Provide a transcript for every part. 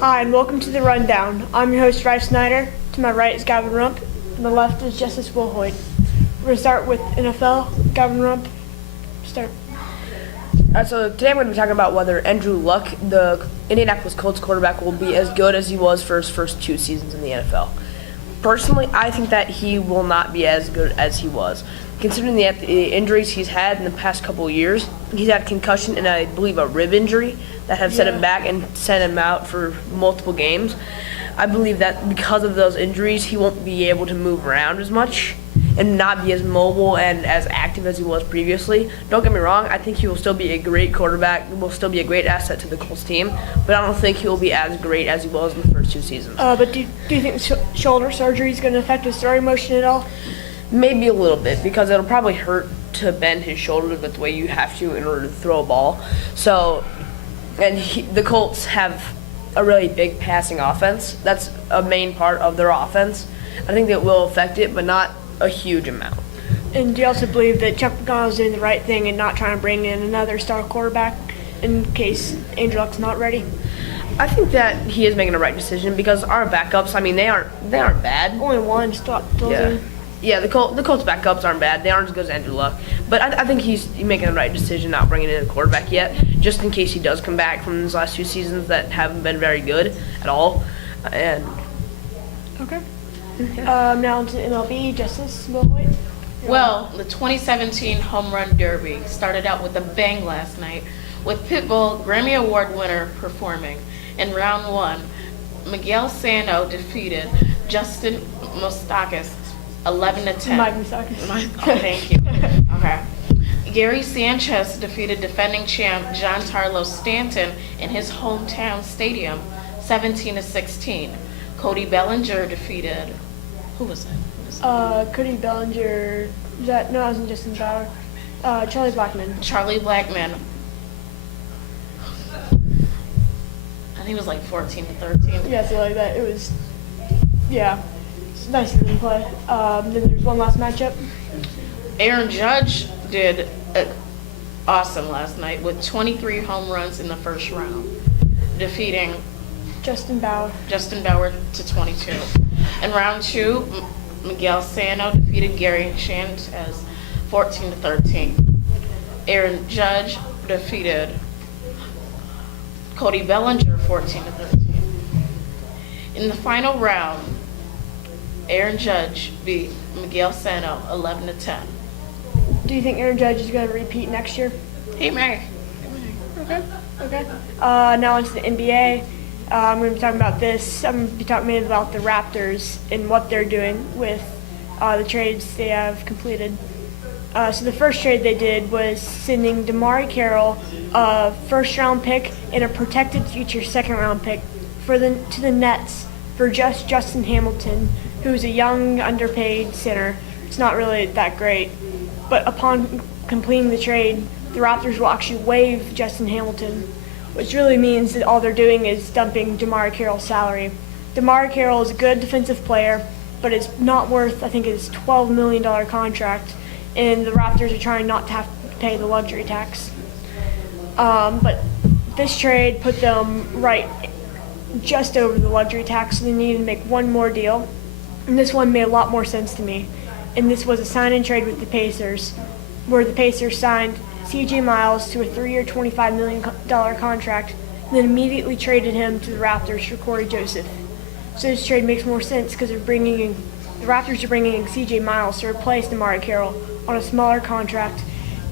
Hi, and welcome to The Rundown. I'm your host, Rice Snyder. To my right is Gavin Rump. To my left is Justice Wilhoit. We're going to start with NFL. Gavin Rump, start. So today I'm going to be talking about whether Andrew Luck, the Indianapolis Colts quarterback, will be as good as he was for his first 2 seasons in the NFL. Personally, I think that he will not be as good as he was. Considering the injuries he's had in the past couple of years, he's had concussion and I believe a rib injury that have set him back and sent him out for multiple games. I believe that because of those injuries, he won't be able to move around as much and not be as mobile and as active as he was previously. Don't get me wrong, I think he will still be a great quarterback, will still be a great asset to the Colts team, but I don't think he will be as great as he was in the first 2 seasons. But do you think shoulder surgery is going to affect his throwing motion at all? Maybe a little bit, because it'll probably hurt to bend his shoulders with the way you have to in order to throw a ball. So, the Colts have a really big passing offense. That's a main part of their offense. I think that will affect it, but not a huge amount. And do you also believe that Chuck McDonald's doing the right thing and not trying to bring in another star quarterback in case Andrew Luck's not ready? I think that he is making the right decision because our backups, I mean, they aren't bad. Only one still in. Yeah, the Colts backups aren't bad. They aren't as good as Andrew Luck. But I think he's making the right decision not bringing in a quarterback yet, just in case he does come back from his last 2 seasons that haven't been very good at all. And Okay. Now to MLB, Justice Wilhoit. Well, the 2017 Home Run Derby started out with a bang last night, with Pitbull, Grammy Award winner, performing. In round 1, Miguel Sano defeated Justin Moustakas 11-10. Mike Moustakas. Oh, thank you. Okay. Gary Sanchez defeated defending champ Giancarlo Stanton in his hometown stadium 17-16. Cody Bellinger defeated, who was it? Cody Bellinger. That wasn't Justin Bauer. Charlie Blackmon. Charlie Blackmon. I think it was like 14-13. Yeah, something like that. It was, yeah, it's nice to play. Then there's one last matchup. Aaron Judge did awesome last night with 23 home runs in the first round, defeating Justin Bauer to 22. In round 2, Miguel Sano defeated Gary Sanchez 14-13. Aaron Judge defeated Cody Bellinger 14-13. In the final round, Aaron Judge beat Miguel Sano 11-10. Do you think Aaron Judge is going to repeat next year? He may. Okay. Now onto the NBA. I'm going to be talking about this. I'm going to be talking mainly about the Raptors and what they're doing with the trades they have completed. So the first trade they did was sending DeMar Carroll a first-round pick and a protected future second-round pick to the Nets for just Justin Hamilton, who's a young, underpaid center. It's not really that great. But upon completing the trade, the Raptors will actually waive Justin Hamilton, which really means that all they're doing is dumping DeMar Carroll's salary. DeMar Carroll is a good defensive player, but it's not worth, I think, his $12 million contract, and the Raptors are trying not to have to pay the luxury tax. But this trade put them right just over the luxury tax, so they needed to make one more deal, and this one made a lot more sense to me. And this was a sign-and-trade with the Pacers, where the Pacers signed C.J. Miles to a 3-year, $25 million contract, and then immediately traded him to the Raptors for Corey Joseph. So this trade makes more sense because the Raptors are bringing in C.J. Miles to replace DeMar Carroll on a smaller contract,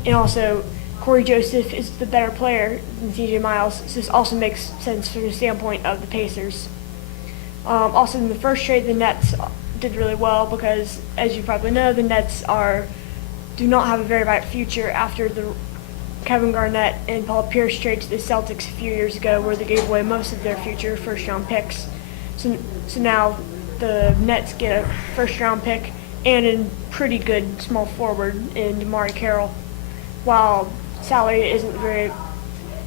and also Corey Joseph is the better player than C.J. Miles, so this also makes sense from the standpoint of the Pacers. Also, in the first trade, the Nets did really well because, as you probably know, the Nets do not have a very bright future after the Kevin Garnett and Paul Pierce trade to the Celtics a few years ago, where they gave away most of their future first-round picks. So now the Nets get a first-round pick and a pretty good small forward in DeMar Carroll. While salary isn't a very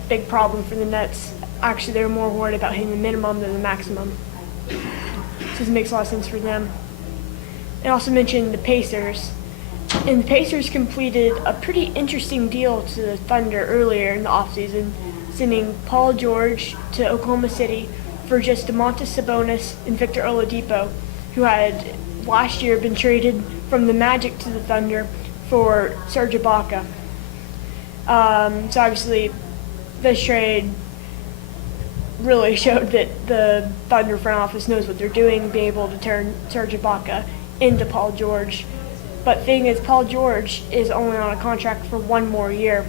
big problem for the Nets, actually they're more worried about hitting the minimum than the maximum. So this makes a lot of sense for them. I also mentioned the Pacers. And the Pacers completed a pretty interesting deal to the Thunder earlier in the offseason, sending Paul George to Oklahoma City for just DeMontis Sabonis and Victor Oladipo, who had last year been traded from the Magic to the Thunder for Serge Ibaka. So obviously, this trade really showed that the Thunder front office knows what they're doing, being able to turn Serge Ibaka into Paul George. But thing is, Paul George is only on a contract for 1 more year.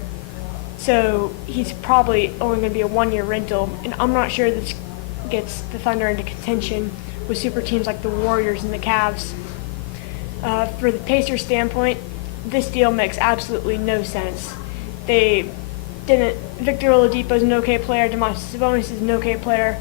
So he's probably only going to be a 1-year rental. And I'm not sure this gets the Thunder into contention with super teams like the Warriors and the Cavs. For the Pacers standpoint, this deal makes absolutely no sense. They didn't. Victor Oladipo is an okay player. DeMontis Sabonis is an okay player,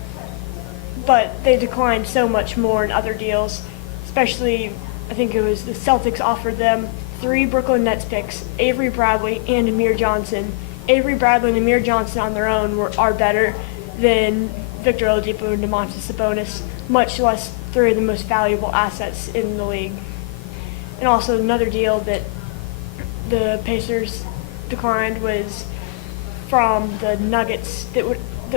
but they declined so much more in other deals. Especially, I think it was the Celtics offered them 3 Brooklyn Nets picks, Avery Bradley and Amir Johnson. Avery Bradley and Amir Johnson on their own are better than Victor Oladipo and DeMontis Sabonis, much less 3 of the most valuable assets in the league. And also another deal that the Pacers declined was from the Nuggets that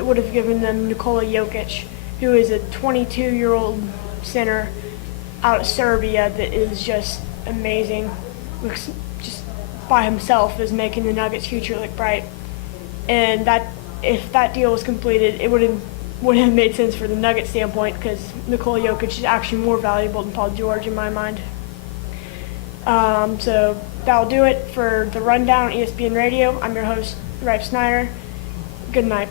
would have given them Nikola Jokic, who is a 22-year-old center out of Serbia that is just amazing. Looks just by himself is making the Nuggets' future look bright. And that if that deal was completed, it wouldn't have made sense for the Nuggets standpoint because Nikola Jokic is actually more valuable than Paul George in my mind. So that'll do it for the rundown on ESPN Radio. I'm your host, Ripe Snyder. Good night.